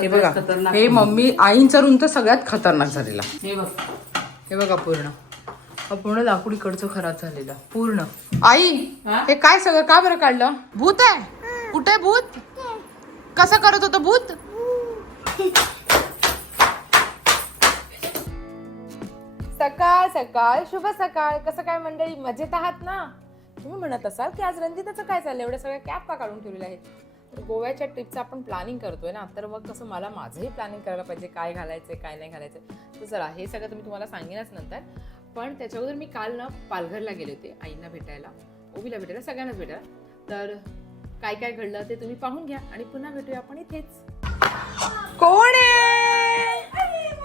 हे बघा. हे मम्मी आईंचा रूम तर सगळ्यात खतरनाक झालेला. हे बघ. हे बघा पूर्ण. हा पूर्ण लाकूड इकडचं खराब झालेलं. पूर्ण. आई हा? काय सगळं? का बरं काढलं? भूत आहे? कुठे भूत? कसं करत होतं भूत? सकाळ सकाळ शुभ सकाळ. कसं काय मंडळी? मजेत आहात ना? तुम्ही म्हणत असाल की आज रंजिताचं काय चाललंय? एवढ्या सगळ्या कॅप का काढून ठेवलेल्या आहेत? तर गोव्याच्या ट्रिपचं आपण प्लॅनिंग करतोय ना तर मग कसं मला माझंही प्लॅनिंग करायला पाहिजे काय घालायचंय काय नाही घालायचं तर चला हे सगळं तुम्ही तुम्हाला सांगेनच नंतर. पण त्याच्या अगोदर मी काल ना पालघरला गेले होते आईंना भेटायला ओवीला भेटायला सगळ्यांनाच भेटायला. तर काय काय घडलं ते तुम्ही पाहून घ्या आणि पुन्हा भेटूया आपण इथेच. कोण आहे?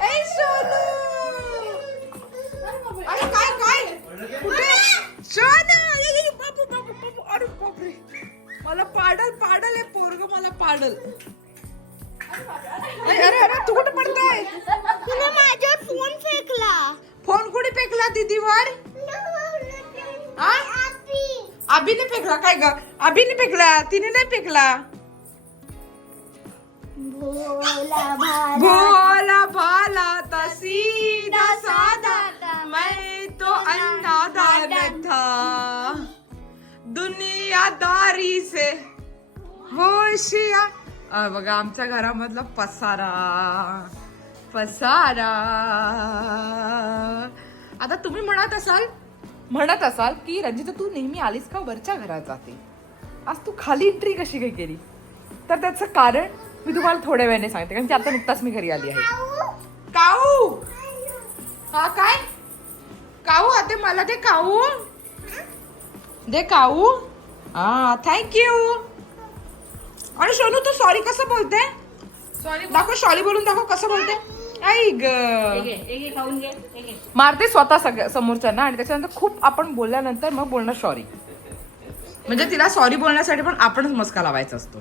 ए, सोनू! अरे काय काय? मला पाडल पाडल आहे पोरग मला पाडल. अरे अरे अरे, तू कुठे पडताय? तुला माझ्यावर फ़ोन फेकला. फ़ोन कुठे फेकला दीदीवर? हा? अभिने फेकला काय ग? अभिने फेकला तिने नाही फेकला. भोला भाला. भोला भाला ता सीधा साधा मैं तो अन्नादार था। दुनियादारी से होशिया या. बघा आमच्या घरामधला पसारा. पसारा. आता तुम्ही म्हणत असाल म्हणत असाल की रंजिता तू नेहमी आलीस का वरच्या घरात जाते? आज तू खाली एंट्री कशी काही केली? तर त्याचं कारण मी तुम्हाला थोड्या वेळाने सांगते कारण की आता नुकताच मी घरी आली आहे. काऊ? हा काय? काऊ? आता मला दे काऊ. दे काऊ. हा थँक्यू आणि सोनू तू सॉरी कसं बोलते? सॉरी दाखव सॉरी बोलून दाखव कसं बोलते? आई ग. मारते स्वतः सगळ्या समोरच्यांना आणि त्याच्यानंतर खूप आपण बोलल्यानंतर मग बोलणं सॉरी म्हणजे तिला सॉरी बोलण्यासाठी पण आपणच मस्का लावायचा असतो.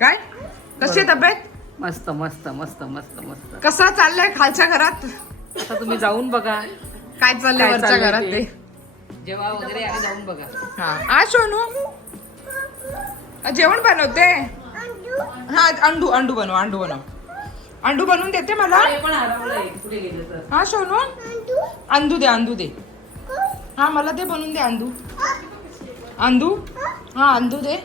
काय? कशी आहे तब्येत? मस्त मस्त मस्त मस्त मस्त. कसं चाललंय खालच्या घरात? आता तुम्ही जाऊन बघा. काय चाललंय वरच्या चाललंय घरात ते? ते जेव्हा वगैरे जाऊन बघा. हा. आ सोनू? आ, जेवण बनवते? हा अंडू अंडू बनव अंडू बनव. अंडू बनवून देते मला? हे हा सोनू? अंदू दे अंदू दे. हा मला दे बनवून दे अंदू अंदू हा अंदू दे.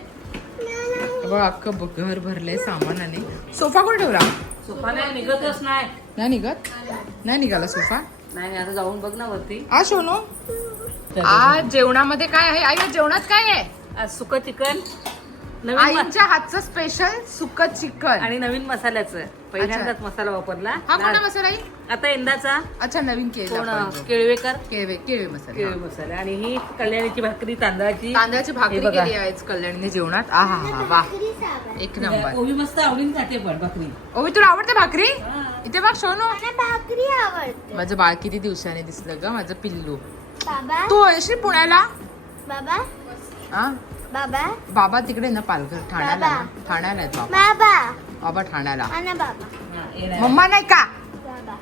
हे बघ अख्खं घर भरलंय सामानाने. सोफा कोण ठेवला? सोफा नाही निघतच नाही. नाही निघत? नाही निघाला सोफा? नाही नाही, आता जाऊन बघ ना वरती. आ सोनू? आज जेवणामध्ये काय आहे? आई जेवणात काय आहे? आज सुक चिकन नवीन आईच्या हातचं स्पेशल सुक चिकन. आणि नवीन मसाल्याचं. पहिल्यांदाच मसाला वापरला. हा कोणता मसाला आई आता यंदाचा. अच्छा नवीन केळी कोण आपण जो. केळवेकर? केळवे केळवे मसाला केळवे मसाला. आणि ही कल्याणीची भाकरी तांदळाची. तांदळाची भाकरी हे बघा. केली आहे आज कल्याणीने जेवणात. आ हा हा वा. एक नंबर. ओवी मस्त आवडीने खाते पण भाकरी. ओवी तुला आवडते भाकरी? इथे बघ सोनू. मला भाकरी आवडते. माझं बाळ किती दिवसाने दिसलं ग माझं पिल्लू. बाबा? तू येशील पुण्याला? बाबा? हा बाबा? बाबा तिकडे ना पालघर ठाण्याला ना. ठाण्याला आहेत बाबा. बाबा. बाबा ठाण्याला. आणि बाबा. हा, येणार. मम्मा नाही का? बाबा.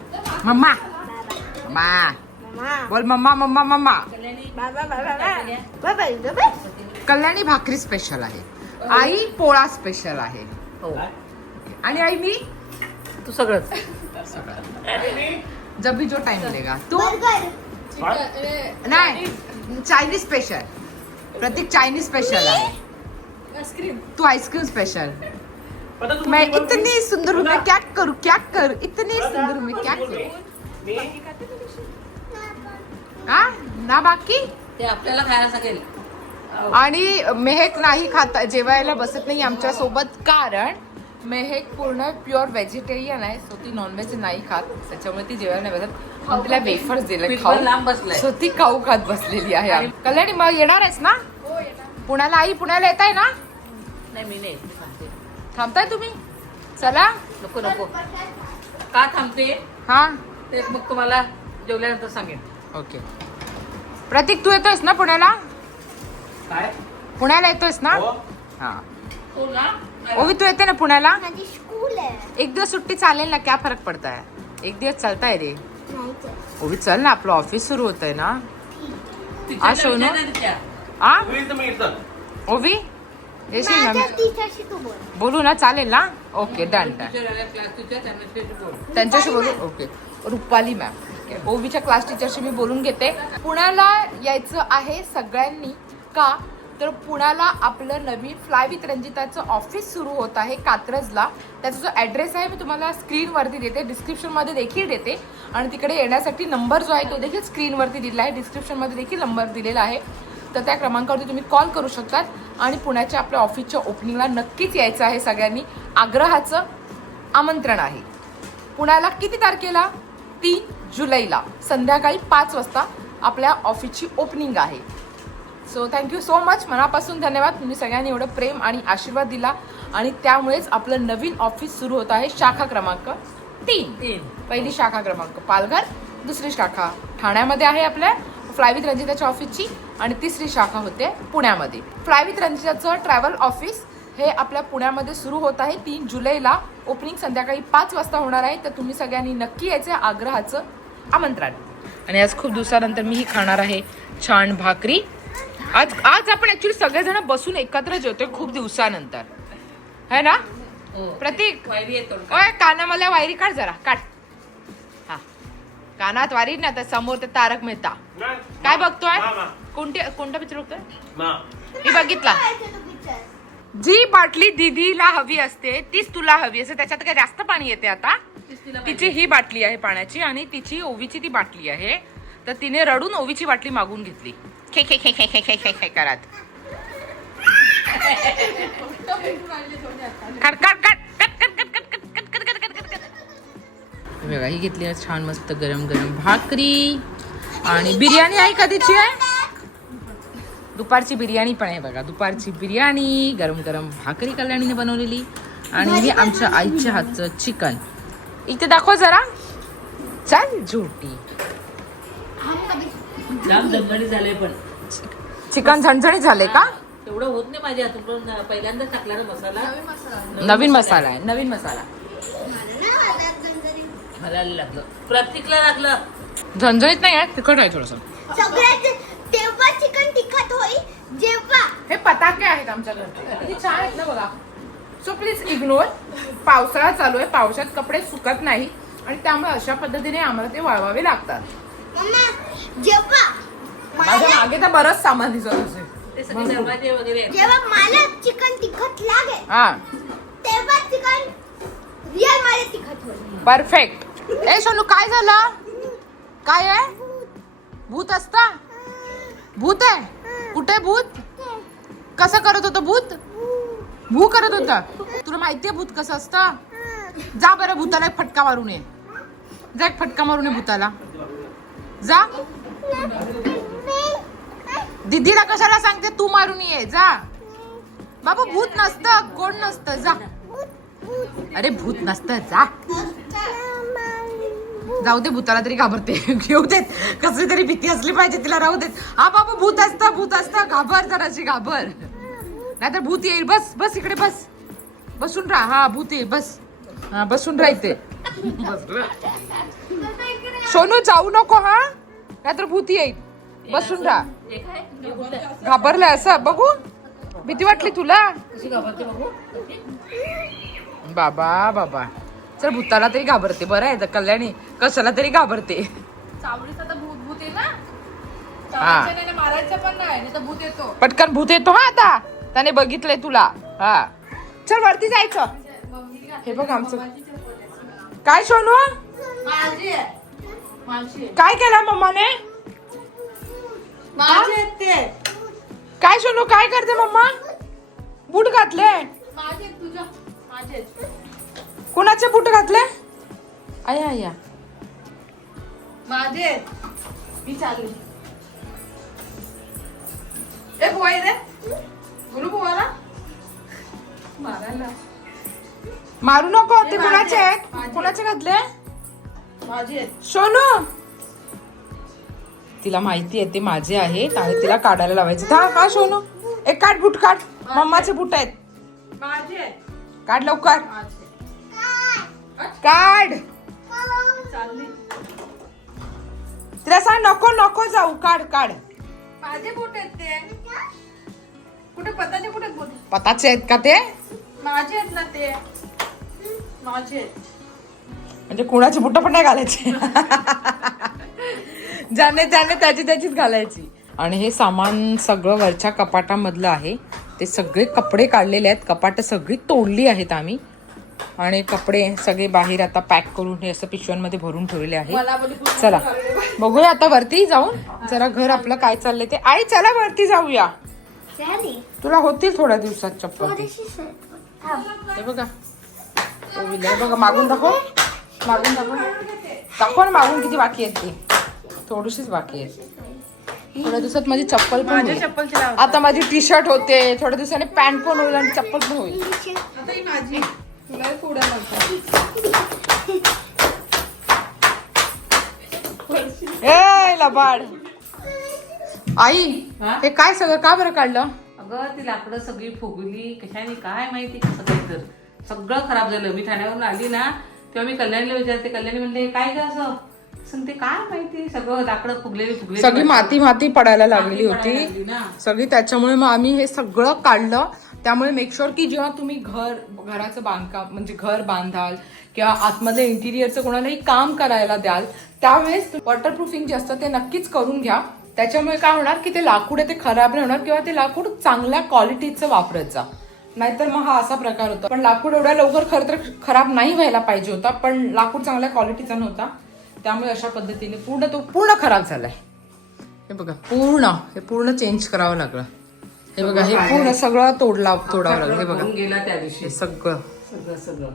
मम्मा. बाबा. मम्मा. मामा बोल मम्मा मम्मा मम्मा. कल्याणी बाबा बाबा. बाबा बाबा कल्याणी भाकरी स्पेशल आहे. आई पोळा स्पेशल आहे. हो. आणि आई मी? तू सगळंच जब भी जो टाइम मिलेगा. तू? बर्गर. नाही Chinese special Prateek Chinese special आहे. तू आइसक्रीम स्पेशल मैं इतनी सुंदर हूँ मैं क्या करूँ क्या करूँ? इतनी सुंदर हूँ मैं क्या करूँ? हा ना बाकी? ते आपल्याला खायला सांगेल. आणि मेहेक नाही खाता जेवायला बसत नाही आमच्यासोबत कारण मेहेक पूर्ण प्युअर व्हेजिटेरियन आहे सो ती नॉनव्हेज नाही खात त्याच्यामुळे ती जेवायला नाही बसत. मग तिला वेफर्स दिले पीठभर लांब बसलाय. सो ती खाऊ खात बसलेली आहे. कल्याणी मग येणार आहेस ना? पुण्याला आई पुण्याला येत आहे ना? नाही मी नाही मी थांबते. थांबताय तुम्ही? चला. नको नको. का थांबते? हा. ते मग तुम्हाला जेवल्यानंतर सांगेन. ओके. प्रतीक तू येतोयस ना पुण्याला? काय? पुण्याला येतोयस ना? हो. हा. हो ना? ओवी तू येते ना पुण्याला? एक दिवस सुट्टी चालेल ना क्या फरक पडता है एक दिवस चलता है रे. ओवी चल ना आपलं ऑफिस सुरू होत आहे ना आ, सोनू? आ? ओवी? येशील ना बोल. बोलू ना चालेल ना? Okay done done. त्यांच्याशी बोलू? ओके. रुपाली मॅम ओवीच्या क्लास टीचरशी मी बोलून घेते. पुण्याला यायचं आहे सगळ्यांनी का? तर पुण्याला आपलं नवीन फ्लाय विथ रंजिताचं ऑफिस सुरू होत आहे कात्रजला. त्याचा जो ॲड्रेस आहे मी तुम्हाला स्क्रीनवरती देते. डिस्क्रिप्शनमध्ये देखील देते. आणि तिकडे येण्यासाठी नंबर जो आहे तो देखील स्क्रीनवरती दिलेला आहे. डिस्क्रिप्शनमध्ये देखील नंबर दिलेला आहे. तर त्या क्रमांकावरती तुम्ही कॉल करू शकतात. आणि पुण्याच्या आपल्या ऑफिसच्या ओपनिंगला नक्कीच यायचं आहे सगळ्यांनी. आग्रहाचं आमंत्रण आहे. पुण्याला किती तारखेला? तीन जुलैला. संध्याकाळी पाच वाजता आपल्या ऑफिसची ओपनिंग आहे. सो थँक्यू सो मच मनापासून धन्यवाद. तुम्ही सगळ्यांनी एवढं प्रेम आणि आशीर्वाद दिला. आणि त्यामुळेच आपलं नवीन ऑफिस सुरू होत आहे शाखा क्रमांक तीन. तीन. पहिली शाखा क्रमांक पालघर. दुसरी शाखा ठाण्यामध्ये आहे आपल्या फ्लाय विथ रंजिताच्या ऑफिसची आणि तिसरी शाखा होते पुण्यामध्ये. फ्लाय विथ रंजिताचं ट्रॅव्हल ऑफिस हे आपल्या पुण्यामध्ये सुरू होत आहे. तीन जुलैला ओपनिंग संध्याकाळी पाच वाजता होणार आहे. तर तुम्ही सगळ्यांनी नक्की यायचं आग्रहाचं आमंत्रण. आणि आज खूप दिवसानंतर मी ही खाणार आहे छान भाकरी. आज आज आपण ऍक्च्युली सगळेजण बसून एकत्र जेवतोय खूप दिवसानंतर. है ना? हो. प्रतीक. वायरी येतो ओय कानामल्या वायरी काढ जरा. काढ. हा. कानात वारी ना तर समोर ते तारक मेहता. काय बघतोय? कोणते कोणता पिक्चर बघतोय? मी. बघितला. जी बाटली दीदीला हवी असते तीच तुला हवी असते. त्याच्यात काय जास्त पाणी येते आता. तिची ही बाटली आहे पाण्याची आणि तिची ओवीची ती बाटली आहे. तर तिने रडून ओवीची बाटली मागून घेतली. खे खे खे खे खे खे खे खे करत cut cut cut cut cut cut cut बघा ही घेतली आहे छान मस्त गरम गरम भाकरी आणि बिर्याणी आहे कधीची आहे दुपारची बिर्याणी पण आहे बघा दुपारची बिर्याणी गरम गरम भाकरी कल्याणीने बनवलेली आणि हे आमच्या आईच्या हातचं चिकन इथे दाखव जरा चल झोटी जाम झणझणी झालंय पण. चिकन झणझणीत झाले का? तेवढं होत नाही माझ्या हातून पहिल्यांदा टाकला ना मसाला. नवीन मसाला. आहे नवीन मसाला. मला लागलं. प्रत्येकला लागलं. झणझणीत नाही आहे तिखट आहे थोडस. सगळ्यात तेव्हा चिकन तिखट होईल जेव्हा हे पताके आहेत आमच्या घरचे. किती छान आहेत ना बघा. सो प्लीज इग्नोर पावसाळा चालू आहे पावसात कपडे सुकत नाही. आणि त्यामुळे अशा पद्धतीने आम्हाला ते वाळवावे लागतात. मम्मा जेव्हा माझ्या मला मागे तर बरंच सामान दिसत असेल ते सगळे दरवाजे वगैरे. आहेत. जेव्हा मला चिकन तिखट लागेल हा. तेव्हा चिकन रिअलमध्ये तिखट होईल. परफेक्ट ए सोनू काय झालं? काय आहे? भूत असता? भूत आहे? कुठे भूत? कसं करत होतं भूत? भू करत होता. तुला माहितीये भूत कसं असतं? जा बरं भूताला एक फटका मारून ये. जा एक फटका मारून ये भूताला. जा. दीदीला कशाला सांगते? तू मारून ये जा. बाबा भूत नसतं कोण नसतं जा. अरे भूत नसतं जा. जाऊ दे भूताला तरी घाबरते. घेऊ देत. कसली तरी भीती असली पाहिजे तिला राहू देत. हा बाबा भूत असतं भूत असतं. घाबर जराशी घाबर. नाहीतर भूत येईल. बस बस इकडे बस. बसून राहा. हा भूत येईल. बस. हा बसून राहते सोनू जाऊ नको हा. काय तर भूती येईल बसून राहा. घाबरलं असं? बघू. भीती वाटली तुला? बाबा बाबा. चल भूताला तरी घाबरते. बरं आहे तर कल्याणी. कशाला तरी घाबरते. पटकन भूत येतो हा आता. त्याने बघितलंय तुला. हा. चल वरती जायचं. हे बघ आमचं. काय सोनू? काय केलं मम्माने? माझे ते काय सोनू काय करते मम्मा? बूट घातले. माझे आहेत तुझ्या. माझे आहेत. कुणाचे बूट घातले? आया आया. माझे. मी चालली. ए पोय रे. बोलू पोवाला मारायला. मारू नको ते कुणाचे कुणाचे घातले? सोनू! तिला माहिती आहे ते माझे आहेत आणि तिला काढायला लावायचे. हा का सोनू. एक काढ बूट काढ. मम्माचे बूट आहेत. काढ लवकर. काढ. तिला सांग नको नको जाऊ. काढ काढ. माझे बोट आहेत ते. कुठे पताचे कुठे पताचे आहेत का ते? माझे आहेत ना ते. माझे आहेत. म्हणजे कुणाची बुट पण नाही घालायची. ज्याने त्याने त्याची त्याचीच घालायची. आणि हे सामान सगळं वरच्या कपाटामधलं आहे. ते सगळे कपडे काढलेले आहेत. कपाट सगळी तोडली आहेत आम्ही. आणि कपडे सगळे बाहेर आता पॅक करून हे असं पिशव्यांमध्ये भरून ठेवलेले आहे. चला. बघूया आता वरती जाऊन. जरा घर आपलं काय चाललंय ते. आई चला वरती जाऊया. तुला होतील थोड्या दिवसात चप्पल. हे बघा. बघा मागून दाखव. मागून दाखव दाखव ना मागून किती बाकी आहेत ती थोडीशीच बाकी आहेत थोड्या दिवसात माझी चप्पल पण माझ्या होईल. चप्पलची लाव आता माझी टी शर्ट होते थोड्या दिवसाने पॅन्ट पण होईल आणि चप्पल पण होईल. आता ही माझी. तुला पुढे म्हणतो ए लबाड. आई हा? हे काय सगळं? का बरं काढलं? अगं ती लाकडं सगळी फुगली. कशाने? काय माहिती? कसं काय तर? सगळं खराब झालं. मी ठाण्यावरून आली ना तेव्हा मी कल्याणीला विचारते कल्याणी म्हणले "हे काय ग असं? सांगते काय माहिती? सगळं लाकडं फुगलेली फुगलेली सगळी माती माती पडायला लागली होती. ना. सगळी त्याच्यामुळे मग आम्ही हे सगळं काढलं. त्यामुळे मेक शुअर की जेव्हा तुम्ही घर घराचं बांधकाम म्हणजे घर बांधाल किंवा आतमधलं इंटिरियरचं कोणालाही काम करायला द्याल त्यावेळेस वॉटरप्रूफिंग जे असतं ते नक्कीच करून घ्या. त्याच्यामुळे काय होणार की ते लाकूड आहे ते खराब नाही होणार किंवा ते लाकूड चांगल्या क्वालिटीचं वापरत जा. नाहीतर मग हा असा प्रकार होता. पण लाकूड एवढ्या लवकर खरं तर खराब नाही व्हायला पाहिजे होता पण लाकूड चांगल्या क्वालिटीचा नव्हता. त्यामुळे अशा पद्धतीने पूर्ण तो पूर्ण खराब झालाय. हे बघा पूर्ण हे पूर्ण चेंज करावं लागलं. हे बघा हे पूर्ण सगळं तोडला तोडावं लागलं. हे बघा. गेला त्या दिवशी. सगळं. सगळं सगळं.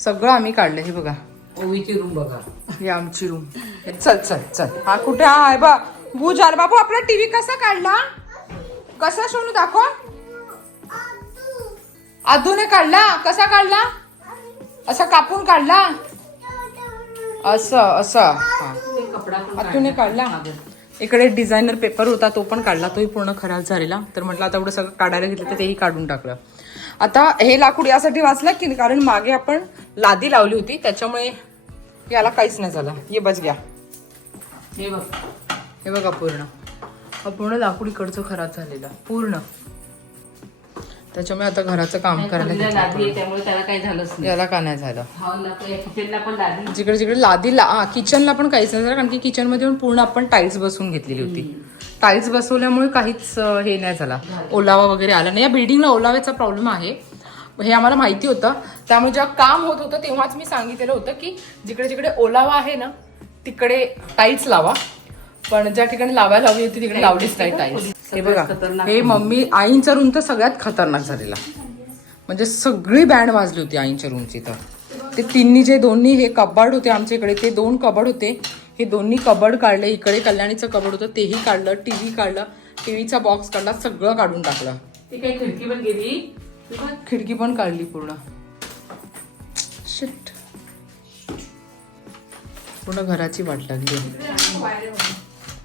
सगळं आम्ही काढलं हे बघा. ओवीची रूम बघा. ही आमची रूम चल चल चल. हा कुठे? हा आहे बा आला बाबू आपला टीव्ही कसा काढला? कसा सोनू दाखव. आधूने काढला? कसा काढला? असा कापून काढला? असं असं. आतूने काढला. इकडे डिझायनर पेपर होता तो पण काढला. तोही पूर्ण खराब झालेला. तर म्हटलं आता एवढं सगळं काढायला घेतलं तर तेही काढून टाकलं. आता हे लाकूड यासाठी वाचलं की कारण मागे आपण लादी लावली होती. त्याच्यामुळे याला काहीच नाही झालं. ये बस घ्या. हे बघ. हे बघा पूर्ण. पूर्ण लाकूड इकडचं खराब झालेलं. पूर्ण. त्याच्यामुळे आता घराचं काम करायला त्यामुळे त्याला काही झालंच नाही. याला का नाही झालं? लादी. जिकडे जिकडे लादी ला हा, किचनला पण काहीच नाही झालं कारण की किचनमध्ये पण पूर्ण आपण टाईल्स बसवून घेतलेली होती. टाईल्स बसवल्यामुळे काहीच हे नाही झाला. ओलावा वगैरे आला नाही. या बिल्डिंगला ओलाव्याचा प्रॉब्लेम आहे. हे आम्हाला माहिती होतं. त्यामुळे जेव्हा काम होत होतं तेव्हाच मी सांगितलेलं होतं की जिकडे जिकडे ओलावा आहे ना तिकडे टाईल्स लावा. पण ज्या ठिकाणी लावायला हवी होती तिकडे लावलीच नाही टाईल्स हे बघा हे मम्मी आईंचा रूम तर सगळ्यात खतरनाक झालेला. म्हणजे सगळी बँड वाजली होती आईंच्या रूमची तर. ते तिन्ही जे दोन्ही हे कबाड होते आमच्या इकडे ते दोन कबड होते. हे दोन्ही कबड काढले इकडे कल्याणीचं कबड होतं तेही काढलं टीव्ही काढलं टीव्हीचा बॉक्स काढला सगळं काढून टाकलं. ती काही खिडकी पण गेली? खिडकी पण काढली पूर्ण. शिट पूर्ण घराची वाट लागली.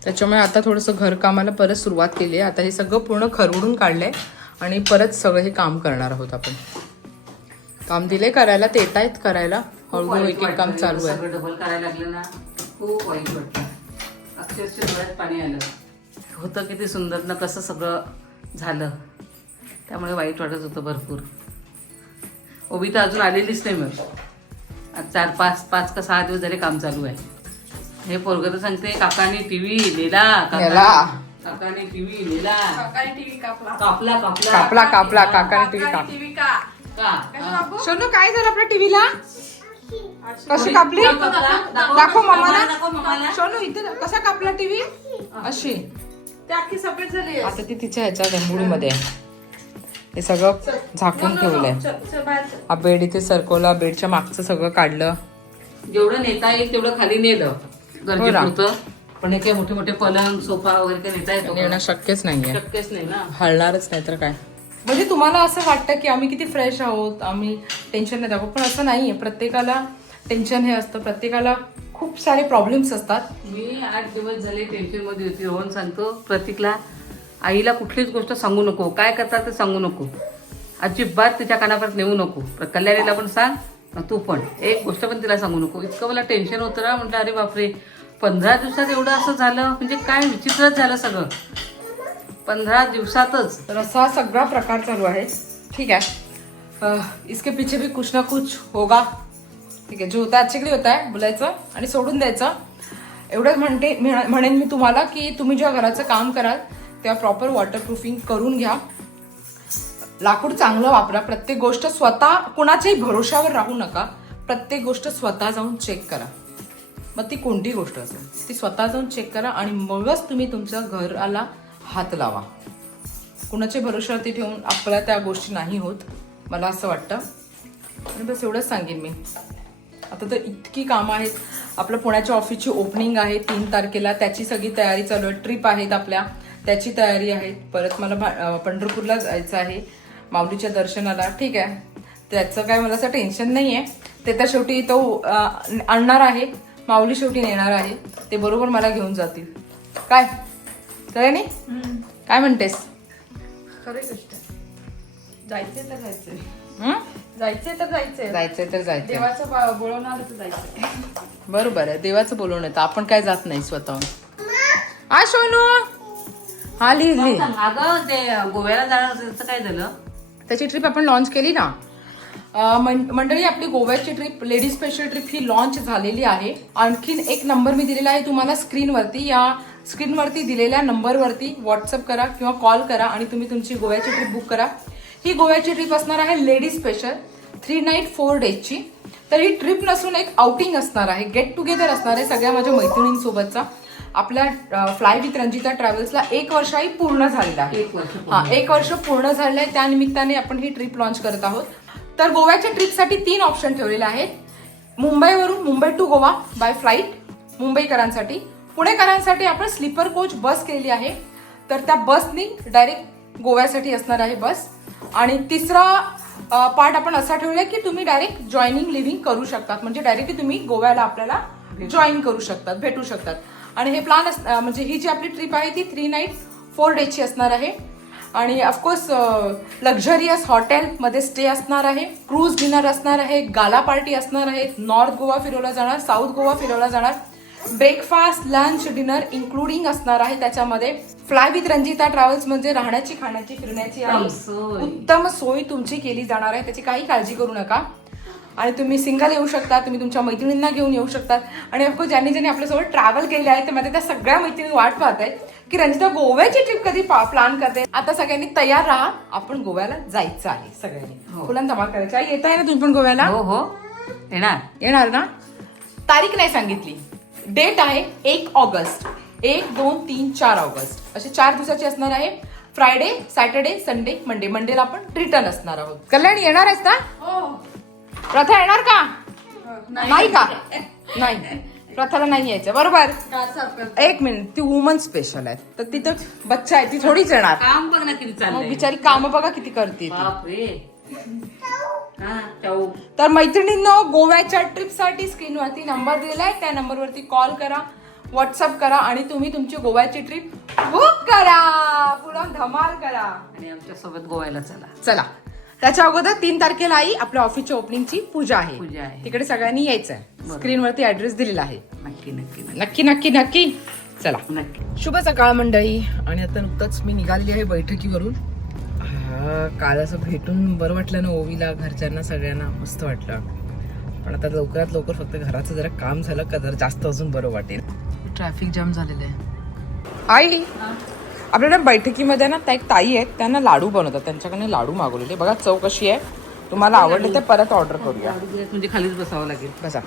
त्याच्यामुळे आता थोडंसं घरकामाला परत सुरुवात केली आहे. आता हे सगळं पूर्ण खरवडून काढलंय आणि परत सगळं हे काम करणार आहोत आपण. काम दिले करायला ते येत आहेत करायला हळूहळू एक एक काम. चालू आहे. डबल करायला लागलं ना. खूप वाईट वाटलं. अक्षरशः डोळ्यात पाणी आलं. होतं किती सुंदर ना कसं सगळं झालं. त्यामुळे वाईट वाटत होतं भरपूर. ओबी तर अजून आलेलीच नाही मग. आज चार पाच पाच का सहा दिवस झाले काम चालू आहे. हे पोरग तर सांगते काकाने टीव्ही नेला काका- नेला. काकाने टीव्ही नेला टीव्ही कापला. कापला कापला. कापला कापला काकाने टीव्ही काप टीव्ही का? का? हा. सोनू काय झालं आपल्या टीव्हीला? कशी कापली? दाखव, दाखव, दाखव. दाखव मामाला. दाखव मामाला. सोनू इथे कसा कापला टीव्ही? अशी. ते अख्खी सफेद झाली आता ती तिच्या ह्याच्यात मध्ये आहे. हे सगळं झाकून ठेवलंय. चल चल बाहेर चल. हा बेड इथे सरकवला बेडच्या मागचं सगळं काढलं. जेवढं नेता येईल तेवढं खाली नेलं. गरजेपुरतं पण हे काही मोठे मोठे पलंग सोफा वगैरे काही नेता येतो का? नेणं शक्यच नाहीये. शक्यच नाही ना. हलणारच नाही तर काय? म्हणजे तुम्हाला असं वाटतं की आम्ही किती फ्रेश आहोत आम्ही टेन्शन नाही दाखवत. पण असं नाहीये. प्रत्येकाला टेन्शन हे असतं. प्रत्येकाला खूप सारे प्रॉब्लेम्स असतात. मी आठ दिवस झाले टेन्शनमध्ये होती. रोहन सांगतो प्रतीकला आईला कुठलीच गोष्ट सांगू नको. काय करतात ते सांगू नको. अजिबात तिच्या कानापर्यंत नेऊ नको. प्र- कल्याणीला पण सांग तू पण. एक गोष्ट पण तिला सांगू नको. इतकं मला टेन्शन होतं ना. म्हटलं अरे बापरे. पंधरा दिवसात एवढं असं झालं म्हणजे काय विचित्रच झालं सगळं. पंधरा दिवसातच. तर असा सगळा प्रकार चालू आहे. ठीक आहे. इसके पीछे भी कुछ ना कुछ होगा. ठीक आहे. जो होता आजच्याकडे होत आहे बोलायचं आणि सोडून द्यायचं. एवढंच म्हणते म्हणा- म्हणेन मी तुम्हाला की तुम्ही जेव्हा घराचं काम कराल तेव्हा प्रॉपर वॉटरप्रूफिंग करून घ्या. लाकूड चांगलं वापरा. प्रत्येक गोष्ट स्वतः कुणाच्याही भरोशावर राहू नका. प्रत्येक गोष्ट स्वतः जाऊन चेक करा. मग ती कोणती गोष्ट असेल? ती स्वतः जाऊन चेक करा आणि मगच तुम्ही तुमच्या घराला हात लावा. कुणाच्या भरोशावरती ठेवून आपल्या त्या गोष्टी नाही होत मला असं वाटतं. आणि बस एवढंच सांगेन मी. आता तर इतकी कामं आहेत. आपलं पुण्याच्या ऑफिसची ओपनिंग आहे तीन तारखेला. त्याची सगळी तयारी चालू आहे. ट्रिप आहेत आपल्या. त्याची तयारी आहे. परत मला भा- पंढरपूरला जायचं आहे. माऊलीच्या दर्शनाला. ठीक आहे. त्याचं काय मला असं टेन्शन नाही आहे ते तर शेवटी तो आणणार आहे. माऊली शेवटी नेणार आहे. ते बरोबर मला घेऊन जातील. काय? कळे नाही काय म्हणतेस? खरी गोष्ट. तर तर तर देवाचं तर बरोबर आहे. देवाचं बोलवून येतं आपण काय जात नाही स्वतःहून. हा सोनू? हा लिहिली अगं ते गोव्याला जाणार काय झालं? त्याची ट्रिप आपण लॉन्च केली ना? मंडळी आपली गोव्याची ट्रिप लेडीज स्पेशल ट्रिप ही लॉन्च झालेली आहे. आणखीन एक नंबर मी दिलेला आहे तुम्हाला स्क्रीनवरती. या स्क्रीनवरती दिलेल्या नंबरवरती व्हॉट्सअप करा किंवा कॉल करा आणि तुम्ही तुमची गोव्याची ट्रिप बुक करा. ही गोव्याची ट्रिप असणार आहे ladies special three night four डेजची तर ही ट्रिप नसून एक आउटिंग असणार आहे. गेट टुगेदर असणार आहे सगळ्या माझ्या मैत्रिणींसोबतचा. आपल्या फ्लाय विथ रंजिता ट्रॅव्हल्सला एक वर्षही पूर्ण झालेला आहे. एक वर्ष पूर्ण. हा एक वर्ष पूर्ण झालंय. आहे त्यानिमित्ताने आपण ही ट्रिप लॉन्च करत आहोत. तर गोव्याच्या ट्रिपसाठी तीन ऑप्शन ठेवलेले आहेत. मुंबईवरून Mumbai to Goa by flight मुंबईकरांसाठी. पुणेकरांसाठी आपण स्लीपर कोच बस केलेली आहे. तर त्या बसनी डायरेक्ट गोव्यासाठी असणार आहे बस आणि तिसरा पार्ट आपण असा ठेवलाय की तुम्ही डायरेक्ट जॉईनिंग लिव्हिंग करू शकतात. म्हणजे डायरेक्टली तुम्ही गोव्याला आपल्याला जॉईन करू शकतात भेटू शकतात. आणि हे प्लॅन म्हणजे ही जी आपली ट्रिप आहे ती थ्री नाईट फोर डेजची असणार आहे. आणि ऑफकोर्स लक्झरियस हॉटेलमध्ये स्टे असणार आहे क्रूज डिनर असणार आहे गाला पार्टी असणार आहे नॉर्थ गोवा फिरवला जाणार साऊथ गोवा फिरवला जाणार. ब्रेकफास्ट लंच डिनर इन्क्लुडिंग असणार आहे त्याच्यामध्ये. फ्लाय विथ रंजिता ट्रॅव्हल्स म्हणजे राहण्याची खाण्याची फिरण्याची आणि उत्तम सोय. उत्तम सोय तुमची केली जाणार आहे त्याची काही काळजी करू नका. आणि तुम्ही सिंगल येऊ शकता तुम्ही तुमच्या मैत्रिणींना घेऊन येऊ शकतात आणि ऑफकोर्स ज्यांनी ज्यांनी आपल्यासोबत ट्रॅव्हल केले आहे त्यामध्ये त्या सगळ्या मैत्रिणी वाट पाहत आहेत. की रंजिता गोव्याची ट्रिप कधी प्लॅन करते? आता सगळ्यांनी तयार राहा. आपण गोव्याला जायचं आहे सगळ्यांनी. फुलांना धमाल करायची आई येत आहे ना तुम्ही पण गोव्याला? हो हो. येणार. येणार ना? तारीख नाही सांगितली. डेट आहे एक ऑगस्ट. एक दोन तीन चार ऑगस्ट. असे चार दिवसाची असणार आहे. फ्रायडे सॅटर्डे संडे मंडे मंडेला आपण रिटर्न असणार आहोत. कल्याण येणार आहेस ना? प्रथा येणार का? नाही का? नाही. प्रथाला नाही यायचं बरोबर? एक मिनिट ती वुमन स्पेशल आहे. तर तिथं बच्चा आहे ती थोडीच येणार. काम बघ ना किती मग चाललंय बिचारी काम बघा किती करते ती. बापरे. हा चाऊ. तर मैत्रिणींनो गोव्याच्या ट्रिपसाठी स्क्रीनवरती नंबर आहे त्या नंबरवरती कॉल करा व्हॉट्सअप करा आणि तुम्ही तुमची गोव्याची ट्रिप बुक करा. पुन्हा धमाल करा. आणि आमच्यासोबत गोव्याला चला. चला. त्याच्या अगोदर तीन तारखेला आई आपल्या ऑफिसच्या ओपनिंगची पूजा आहे. पूजा आहे. तिकडे सगळ्यांनी यायचं आहे स्क्रीनवरती ऍड्रेस दिलेला आहे. नक्की नक्की नक्की. नक्की नक्की चला. नक्की. शुभ सकाळ मंडळी. आणि आता नुकतंच मी निघालेली आहे बैठकीवरून. हा, काल असं भेटून बरं वाटलं ना ओवीला घरच्यांना सगळ्यांना. मस्त वाटलं. पण आता लवकरात लवकर फक्त घराचं जरा काम झालं का जरा जास्त अजून बरं वाटेल. ट्रॅफिक जाम झालेलं आहे. आई! आपल्याला बैठकीमध्ये ना त्या एक ताई आहेत त्यांना लाडू बनवतात. त्यांच्याकडे लाडू मागवलेले बघा चव कशी आहे. तुम्हाला आवडले तर परत ऑर्डर करूया. म्हणजे खालीच बसावं लागेल. बसा.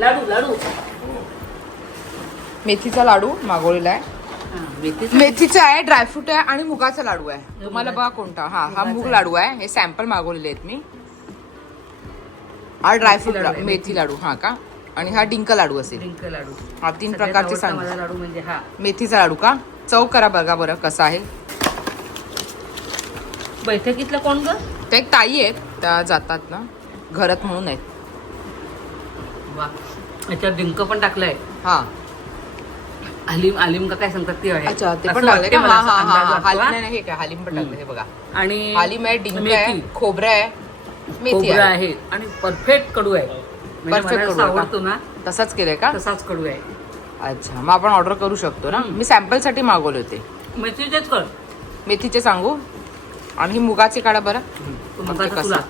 लाडू लाडू. मेथीचा लाडू मागवलेला आहे. मेथीचं आहे ड्रायफ्रूट आहे आणि मुगाचा लाडू आहे. तुम्हाला बघा कोणता. हा हा मूग लाडू आहे. हे सॅम्पल मागवलेले आहेत मी. हा ड्रायफ्रूट मेथी. लाडू. हा का? आणि हा डिंक लाडू असेल. ड्रिंक लाडू. हा तीन सगळ्यात प्रकारचे आवडता लाडू म्हणजे हा. मेथीचा लाडू का? चव करा बघा बरं कसा आहे. बैठकीतलं कोण ग? त्या एक ताई आहेत त्या जातात ना घरात म्हणून आहेत. वा. याच्यात डिंक पण टाकलंय. हा. हलीम आलिम का काय सांगतात ते आहे. अच्छा ते असं पण वाटते का मला, हा असा हा अंदाज हा वाटतो, हालिम हा. नाही नाही, हे काय हालिम पण टाकलं हे बघा. आणि हालिम आहे डिंक आहे मेथी. खोबरं आहे मेथी खोबरं आहे. आहे आणि परफेक्ट कडू आहे. म्हणजे Perfect मला कडू का? ना. तसाच केलंय का? तसाच कडू आहे अच्छा मग आपण ऑर्डर करू शकतो ना? मी सॅम्पलसाठी मागवले होते. मेथीचेच कर. मेथीचे सांगू? आणि ही मुगाचे काढा बरं. तू मग मग ते आता कसं? तुला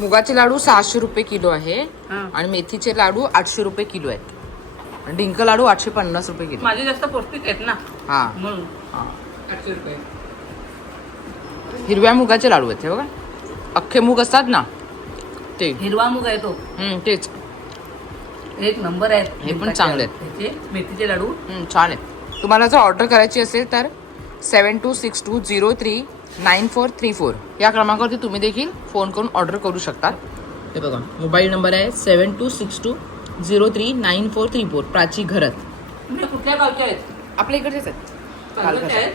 मुगाचे लाडू सहाशे रुपये किलो आहे. हा. आणि मेथीचे लाडू आठशे रुपये किलो आहेत. आणि डिंक लाडू आठशे पन्नास रुपये किलो माझे जास्त पौष्टिक आहेत ना. हा. म्हणून. आठशे रुपये. हिरव्या मुगाचे लाडू आहेत हे बघा. अख्खे मूग असतात ना? ते. हिरवा मूग आहे तो. हम्म, तेच. एक नंबर आहे. हे पण चांगले आहेत. मेथीचे लाडू. हम्म, छान आहेत. तुम्हाला जर ऑर्डर करायची असेल तर seven two six two zero three nine four three four या क्रमांकावरती तुम्ही देखील फोन करून ऑर्डर करू शकता हे बघा मोबाईल नंबर आहे seven two six two zero three nine four three four Prachi Gharat. तुम्ही कुठल्या गावच्या आहेत? आपल्या इकडचेच आहेत.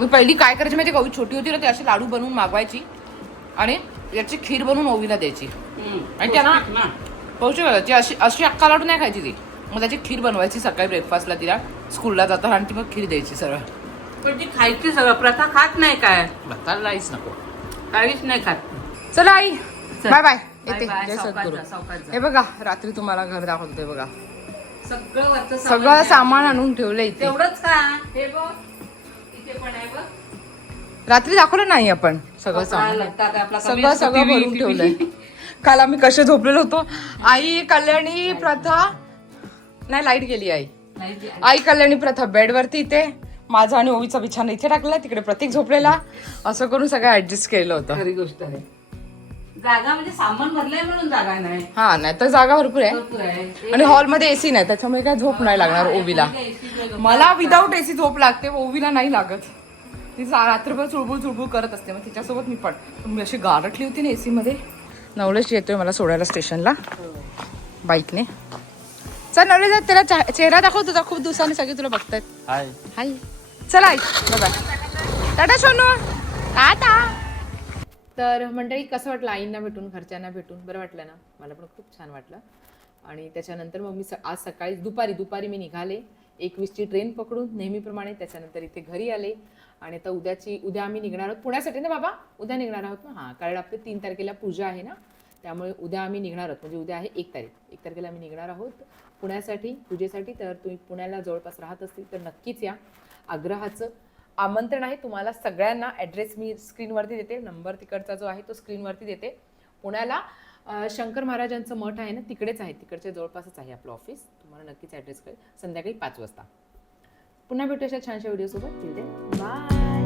मी पहिली काय करायची माहिती ओवी छोटी होती ना ते असे लाडू बनवून मागवायची. आणि याची खीर बनवून ओवीला द्यायची. आणि त्यांना- पौष्टिक. ती अशी अशी अक्का लाडू नाही खायची ती. मग त्याची खीर बनवायची सकाळी ब्रेकफास्टला तिला. स्कूलला जाताना आणि ती मग खीर द्यायची सरळ. पण ती खायची सगळं. प्रथा खात नाही काय? आता राईस नको. काहीच नाही खात. चला आई. बाय बाय येते. जय सद्गुरू. हे बघा रात्री तुम्हाला घर दाखवते बघा. सगळं सगळं सामान आणून ठेवलं इथे. तेवढंच का? हे बघ. इथे पण आहे बघ. रात्री दाखवलं नाही आपण. सगळं सामान सगळं सगळं TV, भरून. ठेवलंय. काल आम्ही कसे झोपलेलो होतो. आई कल्याणी प्रथा. नाही लाइट गेली आई. आई कल्याणी प्रथा बेडवरती इथे. माझा आणि ओवीचा बिछाना इथे टाकला तिकडे प्रतीक झोपलेला. असं करून सगळं ऍडजस्ट केलं होतं. खरी गोष्ट आहे. जागा म्हणजे सामान भरलंय म्हणून जागा नाही. हा नाही तर जागा भरपूर आहे. भरपूर आहे. आणि हॉलमध्ये एसी नाही त्याच्यामुळे काय झोप नाही लागणार ओवीला. मला विदाऊट एसी झोप लागते ओवीला नाही लागत. ती जा- रात्रभर चुळबुळ चुळबुळ करत असते. मग तिच्यासोबत मी पण. मी अशी गारटली होती ना एसी मध्ये नवलेश येतोय मला सोडायला स्टेशनला. बाईकने. चल नवलेश जा, त्याला चेहरा दाखव तुझा. खूप दिवसांनी सगळे तुला बघतायत. हाय. हाय. चला आई. Bye tata Sonu. टाटा. तर मंडळी कसं वाटलं आईंना भेटून घरच्यांना भेटून? बरं वाटलं ना? मला पण खूप छान वाटलं. आणि त्याच्यानंतर मग मी स आज सकाळी दुपारी दुपारी मी निघाले. एकवीसची ट्रेन पकडून नेहमीप्रमाणे त्याच्यानंतर इथे घरी आले. आणि आता उद्याची उद्या आम्ही निघणार आहोत. पुण्यासाठी ना बाबा? उद्या निघणार आहोत ना? हां कारण आपली तीन तारखेला पूजा आहे ना? त्यामुळे उद्या आम्ही निघणार आहोत. म्हणजे उद्या आहे एक तारीख. एक तारखेला आम्ही निघणार आहोत पुण्यासाठी पूजेसाठी. तर तुम्ही पुण्याला जवळपास राहत असतील तर नक्कीच या आग्रहाचं आमंत्रण आहे तुम्हाला सगळ्यांना. ॲड्रेस मी स्क्रीनवरती देते. नंबर तिकडचा जो आहे तो स्क्रीनवरती देते. पुण्याला शंकर महाराजांचं मठ आहे ना? तिकडेच आहे. तिकडच्या जवळपासच आहे आपलं ऑफिस तुम्हाला नक्कीच ॲड्रेस कळेल. संध्याकाळी पाच वाजता. पुन्हा भेटू अशा छानशा व्हिडिओसोबत बाय